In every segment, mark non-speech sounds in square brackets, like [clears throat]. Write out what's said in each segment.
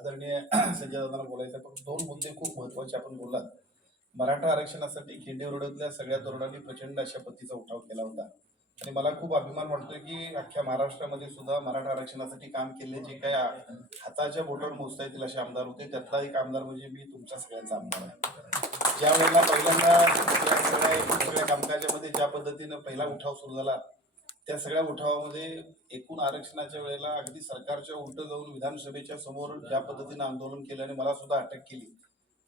आदरणीय [clears throat] संजय दादांना बोलायचं पण दोन मुद्दे खूप महत्त्वाचे आपण बोललात. मराठा आरक्षणासाठी खिंडी रोडतल्या सगळ्या तरुणांनी प्रचंड अशा पद्धतीचा उठाव केला होता. आणि मला खूप अभिमान वाटतोय की अख्ख्या महाराष्ट्रामध्ये सुद्धा मराठा आरक्षणासाठी काम केले जे काय हाताच्या बोटावर मोजता येतील असे आमदार होते. त्यातला एक आमदार म्हणजे मी तुमच्या सगळ्यांचा आमदार आहे. ज्या वेळेला पहिल्यांदा सगळ्या सगळ्या कामकाजामध्ये ज्या पद्धतीनं पहिला उठाव सुरू झाला त्या सगळ्या उठावामध्ये एकूण आरक्षणाच्या वेळेला अगदी सरकारच्या उलट जाऊन विधानसभेच्या समोर ज्या पद्धतीनं आंदोलन केलं आणि मला सुद्धा अटक केली.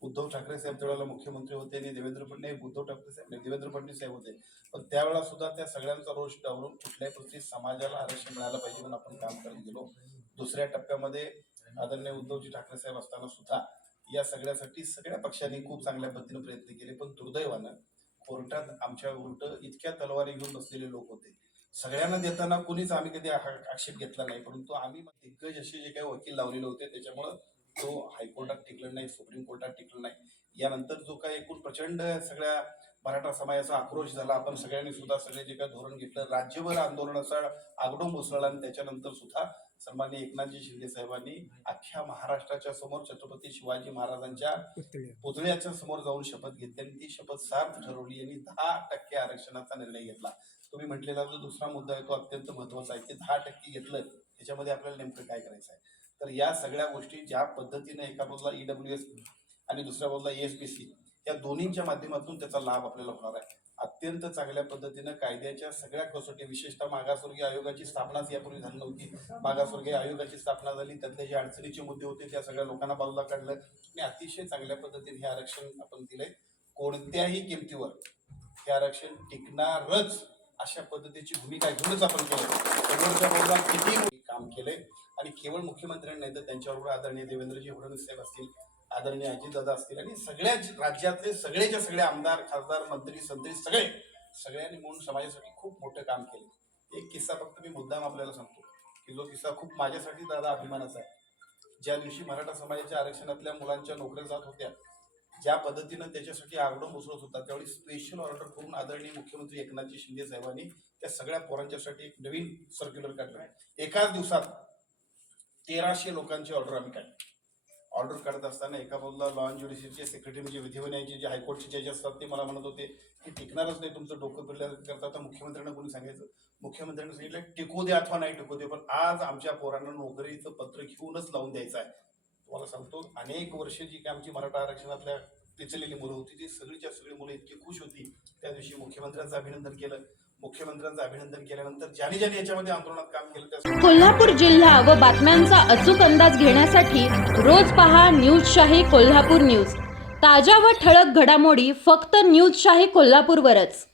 उद्धव ठाकरे साहेब त्यावेळेला मुख्यमंत्री होते आणि देवेंद्र फडणवीस उद्धव ठाकरे साहेब देवेंद्र फडणवीस साहेब होते. पण त्यावेळेला सुद्धा त्या सगळ्यांचा रोष डावरून कुठल्याही परिस्थितीत समाजाला आरक्षण मिळालं पाहिजे म्हणून आपण काम करत गेलो. दुसऱ्या टप्प्यामध्ये आदरणीय उद्धवजी ठाकरे साहेब असताना सुद्धा या सगळ्यासाठी सगळ्या पक्षांनी खूप चांगल्या पद्धतीने प्रयत्न केले पण दुर्दैवानं कोर्टात आमच्या उलट इतक्या तलवारी घेऊन बसलेले लोक होते. सगळ्यांना देताना कुणीच आम्ही कधी आक्षेप घेतला नाही परंतु आम्ही दिग्गज असे जे काही वकील लावलेले होते त्याच्यामुळं तो हायकोर्टात टिकलं नाही सुप्रीम कोर्टात टिकलं नाही यानंतर जो काही एकूण प्रचंड सगळ्या मराठा समाजाचा आक्रोश झाला आपण सगळ्यांनी सुद्धा सगळे जे काही धोरण घेतलं राज्यभर आंदोलनाचा आगडोंब उसळला आणि त्याच्यानंतर सुद्धा सन्माननीय एकनाथजी शिंदे साहेबांनी अख्ख्या महाराष्ट्राच्या समोर छत्रपती शिवाजी महाराजांच्या पुतळ्याच्या समोर जाऊन शपथ घेतली आणि ती शपथ सार्थ ठरवली आणि दहा टक्के आरक्षणाचा निर्णय घेतला. तुम्ही म्हटलेला जो दुसरा मुद्दा आहे तो अत्यंत महत्त्वाचा आहे. की दहा टक्के घेतलं त्याच्यामध्ये आपल्याला नेमकं काय करायचं आहे? तर या सगळ्या गोष्टी ज्या पद्धतीने एका बाजूला ईडब्ल्यू एस आणि दुसऱ्या बाजूला एस बी सी या दोन्हींच्या माध्यमातून त्याचा लाभ आपल्याला होणार आहे. अत्यंत चांगल्या पद्धतीनं कायद्याच्या सगळ्या कसोटी विशेषतः मागासवर्गीय आयोगाची स्थापनाच यापूर्वी झाली नव्हती. मागासवर्गीय आयोगाची स्थापना झाली त्यातले जे अडचणीचे मुद्दे होते त्या सगळ्या लोकांना बाजूला काढलं आणि अतिशय चांगल्या पद्धतीने हे आरक्षण आपण दिलंय. कोणत्याही किमतीवर हे आरक्षण टिकणारच अशा पद्धतीची भूमिका घेऊनच आपण केलं. किती काम केलंय. आणि केवळ मुख्यमंत्र्यांनी नाही तर त्यांच्याबरोबर आदरणीय देवेंद्रजी फडणवीस साहेब असतील आदरणीय अजितदादा असतील आणि सगळ्याच राज्यातले सगळेच्या सगळे आमदार खासदार मंत्री संत्री सगळे सगळ्यांनी म्हणून समाजासाठी खूप मोठं काम केलं एक किस्सा फक्त मी मुद्दाम आपल्याला सांगतो की जो किस्सा खूप माझ्यासाठी दादा अभिमानाचा आहे. ज्या दिवशी मराठा समाजाच्या आरक्षणातल्या मुलांच्या नोकऱ्या जात होत्या ज्या पद्धतीनं त्याच्यासाठी आगडून उसळत होता त्यावेळी स्पेशल ऑर्डर करून आदरणीय मुख्यमंत्री एकनाथजी शिंदे साहेबांनी त्या सगळ्या पोरांच्यासाठी एक नवीन सर्क्युलर काढलं. एकाच दिवसात तेराशे लोकांची ऑर्डर आम्ही काढली. ऑर्डर काढत असताना एका बाजूला लॉ अँड ज्युडिशियलचे सेक्रेटरी म्हणजे विधिवन्याचे जे हायकोर्टचे जज असतात ते मला म्हणत होते की टिकणारच नाही तुमचं डोकं फिरल्याकरता आता मुख्यमंत्र्यांना कोणी सांगायचं? मुख्यमंत्र्यांनी सांगितलं टिकू दे अथवा नाही टिकू दे पण आज आमच्या पोरांना नोकरीचं पत्र घेऊनच लावून द्यायचं आहे. तुम्हाला सांगतो अनेक वर्ष जी काय आमची मराठा आरक्षणातल्या पिचलेली मुलं होती ती सगळीच्या सगळी मुलं इतकी खुश होती. त्या दिवशी मुख्यमंत्र्यांचं अभिनंदन केलं. मुख्यमंत्र्यांचं अभिनंदन केल्यानंतर ज्याने ज्याने याच्यामध्ये आंदोलनात काम केलं त्या कोल्हापूर जिल्हा व बातम्यांचा अचूक अंदाज घेण्यासाठी रोज पहा न्यूज शाही कोल्हापूर न्यूज. ताज्या व ठळक घडामोडी फक्त न्यूज शाही कोल्हापूरवरच.